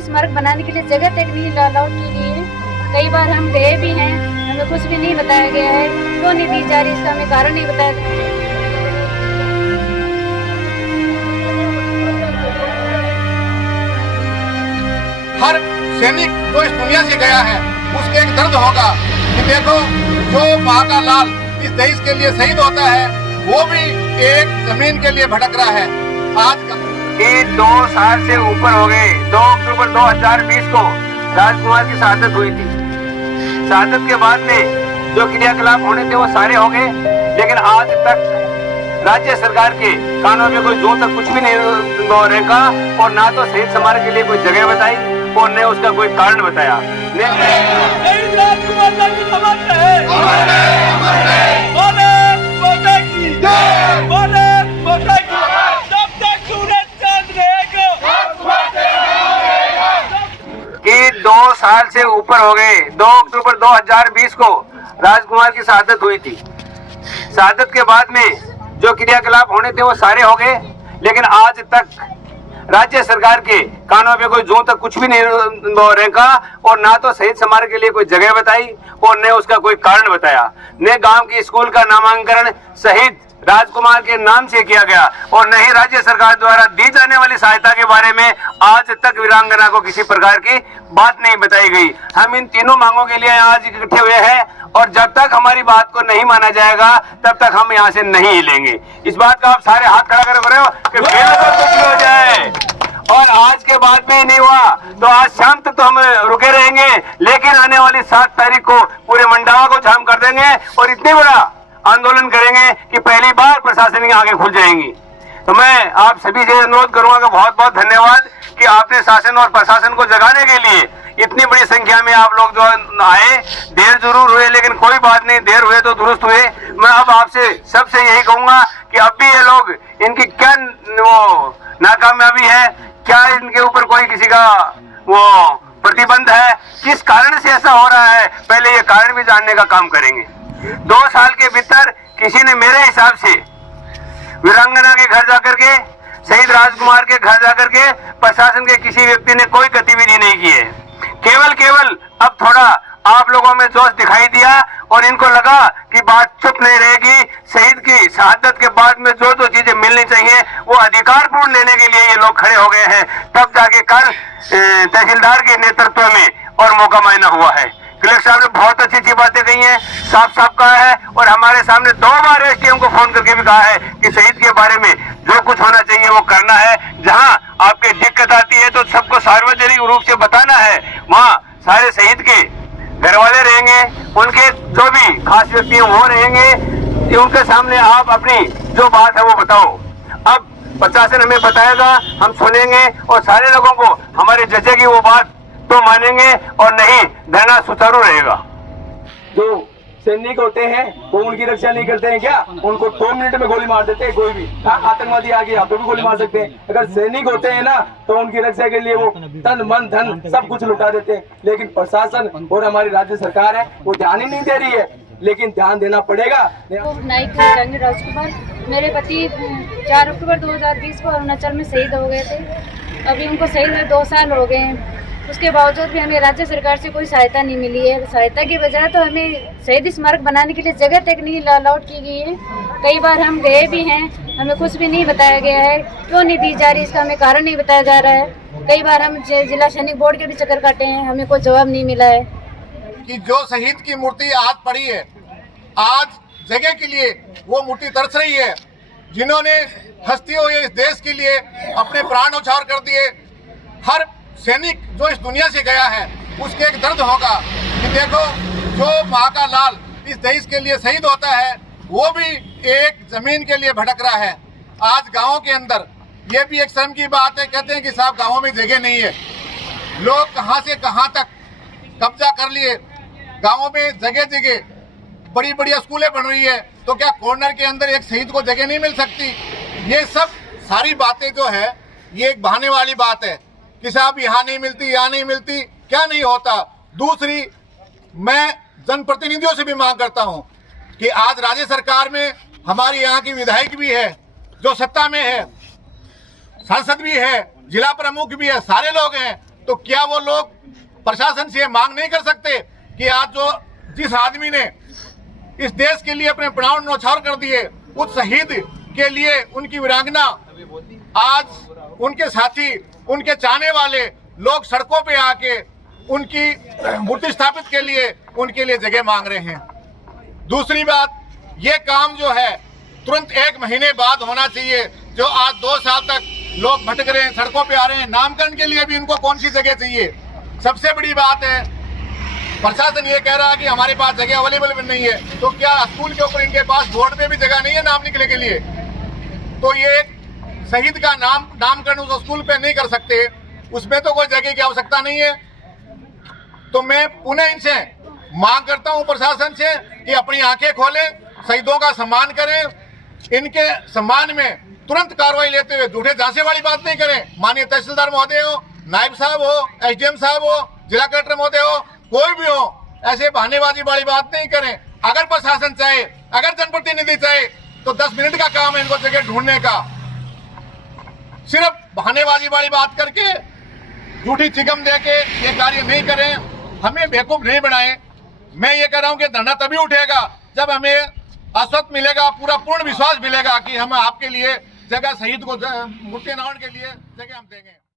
स्मारक बनाने के लिए जगह तक नहीं अलाउड की गई है। कई बार हम गए भी हैं, हमें कुछ भी नहीं बताया गया है, क्यों नहीं दी जा रही इसका हमें कारण नहीं बताया गया। हर सैनिक जो इस दुनिया से गया है उसके एक दर्द होगा कि देखो जो माँ का लाल इस देश के लिए शहीद होता है वो भी एक जमीन के लिए भटक रहा है। आज कि 2 साल से ऊपर हो गए। 2 अक्टूबर 2020 को राजकुमार की शहादत हुई थी। शहादत के बाद में जो क्रियाकलाप होने थे वो सारे हो गए, लेकिन आज तक राज्य सरकार के कानून में कोई जो तक कुछ भी नहीं रेखा और ना तो शहीद स्मारक के लिए कोई जगह बताई और न उसका कोई कारण बताया। कि 2 साल से ऊपर हो गए। 2 अक्टूबर 2020 को राजकुमार की शहादत हुई थी। शहादत के बाद में जो क्रियाकलाप होने थे वो सारे हो गए, लेकिन आज तक राज्य सरकार के कानून में कोई जो तक कुछ भी नहीं रेखा और ना तो शहीद स्मारक के लिए कोई जगह बताई और न उसका कोई कारण बताया। न गांव की स्कूल का नामांकन शहीद राजकुमार के नाम से किया गया और न ही राज्य सरकार द्वारा दी जाने वाली सहायता के बारे में आज तक वीरांगना को किसी प्रकार की बात नहीं बताई गई। हम इन तीनों मांगों के लिए आज इकट्ठे हुए हैं और जब तक हमारी बात को नहीं माना जाएगा तब तक हम यहाँ से नहीं हिलेंगे। इस बात का आप सारे हाथ खड़ा कर रहे हो कि बिल्कुल कुछ हो जाए और आज के बाद में नहीं हुआ तो आज शाम तक तो हम रुके रहेंगे, लेकिन आने वाली 7 तारीख को पूरे मंडावा को जाम कर देंगे और इतनी बड़ा आंदोलन करेंगे कि पहली बार प्रशासन की आंखें खुल जाएंगी। तो मैं आप सभी से अनुरोध करूंगा कि बहुत बहुत धन्यवाद कि आपने शासन और प्रशासन को जगाने के लिए इतनी बड़ी संख्या में आप लोग जो आए। देर जरूर हुए लेकिन कोई बात नहीं, देर हुए तो दुरुस्त हुए। मैं अब आपसे सबसे यही कहूंगा कि अब भी ये लोग इनकी क्या वो नाकामयाबी है, क्या इनके ऊपर कोई किसी का वो प्रतिबंध है, किस कारण से ऐसा हो रहा है, पहले ये कारण भी जानने का काम करेंगे। 2 साल के भीतर किसी ने मेरे हिसाब से वीरांगना के घर जाकर के, शहीद राजकुमार के घर जाकर के प्रशासन के किसी व्यक्ति ने कोई गतिविधि नहीं की है। केवल अब थोड़ा आप लोगों में जोश दिखाई दिया और इनको लगा कि बात चुप नहीं रहेगी। शहीद की शहादत के बाद में जो चीजें मिलनी चाहिए वो अधिकारपूर्ण लेने के लिए ये लोग खड़े हो गए हैं। तब जाके कल तहसीलदार के नेतृत्व में और मौका मायना हुआ है। कलेक्टर साहब ने बहुत अच्छी बातें कही हैं, साफ कहा है और हमारे सामने 2 बार एसडीएम को फोन करके भी कहा है कि शहीद के बारे में जो कुछ होना चाहिए वो करना है। जहां आपके दिक्कत आती है तो सबको सार्वजनिक रूप से बताना है। वहां सारे शहीद के घर वाले रहेंगे, उनके जो भी खास व्यक्ति हैं वो रहेंगे, उनके सामने आप अपनी जो बात है वो बताओ। अब प्रशासन हमें बताएगा, हम सुनेंगे और सारे लोगों को हमारे जजेगी वो बात तो मानेंगे और नहीं धरना सुचारू रहेगा। जो सैनिक होते हैं वो उनकी रक्षा नहीं करते हैं क्या? उनको 2 मिनट में गोली मार देते हैं। कोई भी आतंकवादी आ गया तो भी गोली मार सकते हैं। अगर सैनिक होते हैं ना तो उनकी रक्षा के लिए वो तन मन धन सब कुछ लुटा देते हैं। लेकिन प्रशासन और हमारी राज्य सरकार है वो ध्यान ही नहीं दे रही है, लेकिन ध्यान देना पड़ेगा। नायक राजकुमार मेरे पति 4 अक्टूबर 2020 को अरुणाचल में शहीद हो गए थे। अभी उनको शहीद हुए 2 साल हो गए हैं। उसके बावजूद भी हमें राज्य सरकार से कोई सहायता नहीं मिली है। सहायता की बजाय तो हमें शहीद स्मारक बनाने के लिए जगह तक नहीं अलाउड की गई है। कई बार हम गए भी हैं, हमें कुछ भी नहीं बताया गया है, क्यों नहीं दी जा रही इसका हमें कारण नहीं बताया जा रहा है। कई बार हम जिला सैनिक बोर्ड के भी चक्कर काटे हैं, हमें कोई जवाब नहीं मिला है। कि जो शहीद की मूर्ति आज पड़ी है, आज जगह के लिए वो मूर्ति तरस रही है। जिन्होंने हस्तियों इस देश के लिए अपने प्राण न्यौछावर कर दिए, हर सैनिक जो इस दुनिया से गया है उसके एक दर्द होगा कि देखो जो माँ का लाल इस देश के लिए शहीद होता है वो भी एक जमीन के लिए भटक रहा है। आज गांवों के अंदर ये भी एक शर्म की बात है, कहते हैं कि साहब गांवों में जगह नहीं है। लोग कहां से कहां तक कब्जा कर लिए। गांवों में जगह जगह बड़ी बड़ी स्कूलें बन रही है, तो क्या कॉर्नर के अंदर एक शहीद को जगह नहीं मिल सकती? ये सब सारी बातें जो है ये एक बहाने वाली बात है कि साहब यहाँ नहीं मिलती, यहाँ नहीं मिलती, क्या नहीं होता। दूसरी, मैं जनप्रतिनिधियों से भी मांग करता हूँ कि आज राज्य सरकार में हमारी यहाँ की विधायक भी है, जो सत्ता में है, सांसद भी है, जिला प्रमुख भी है, सारे लोग हैं, तो क्या वो लोग प्रशासन से मांग नहीं कर सकते कि आज जो जिस आदमी ने इस देश के लिए अपने प्राण न्यौछावर कर दिए, उस शहीद के लिए उनकी वीरांगना, आज उनके साथी, उनके चाहने वाले लोग सड़कों पे आके उनकी मूर्ति स्थापित के लिए उनके लिए जगह मांग रहे हैं। दूसरी बात, ये काम जो है तुरंत 1 महीने बाद होना चाहिए। जो आज 2 साल तक लोग भटक रहे हैं, सड़कों पे आ रहे हैं, नामकरण के लिए भी इनको कौन सी जगह चाहिए? सबसे बड़ी बात है, प्रशासन ये कह रहा है कि हमारे पास जगह अवेलेबल भी नहीं है, तो क्या स्कूल के ऊपर इनके पास बोर्ड पे भी जगह नहीं है नाम लिखने के लिए? तो ये एक शहीद का नामकरण उस स्कूल पे नहीं कर सकते, उसमें तो कोई जगह की आवश्यकता नहीं है। तो मैं पुनः इनसे मांग करता हूं प्रशासन से कि अपनी आंखें खोलें, शहीदों का सम्मान करें, इनके सम्मान में तुरंत कार्रवाई लेते हुए झूठे झांसे वाली बात नहीं करें। माननीय तहसीलदार महोदय हो, नायब साहब हो, SDM साहब हो, जिला कलेक्टर महोदय हो, कोई भी हो, ऐसे बहानेबाजी वाली बात नहीं करें। अगर प्रशासन चाहे, अगर जनप्रतिनिधि चाहे तो 10 मिनट का काम है इनको जगह ढूंढने का। सिर्फ बहानेबाजी वाली बात करके, झूठी चिगम देके ये कार्य नहीं करें, हमें बेवकूफ नहीं बनाएं। मैं ये कह रहा हूं कि धरना तभी उठेगा जब हमें आश्वस्त मिलेगा, पूर्ण विश्वास मिलेगा कि हम आपके लिए जगह, शहीद को मूर्ति अनावरण के लिए जगह हम देंगे।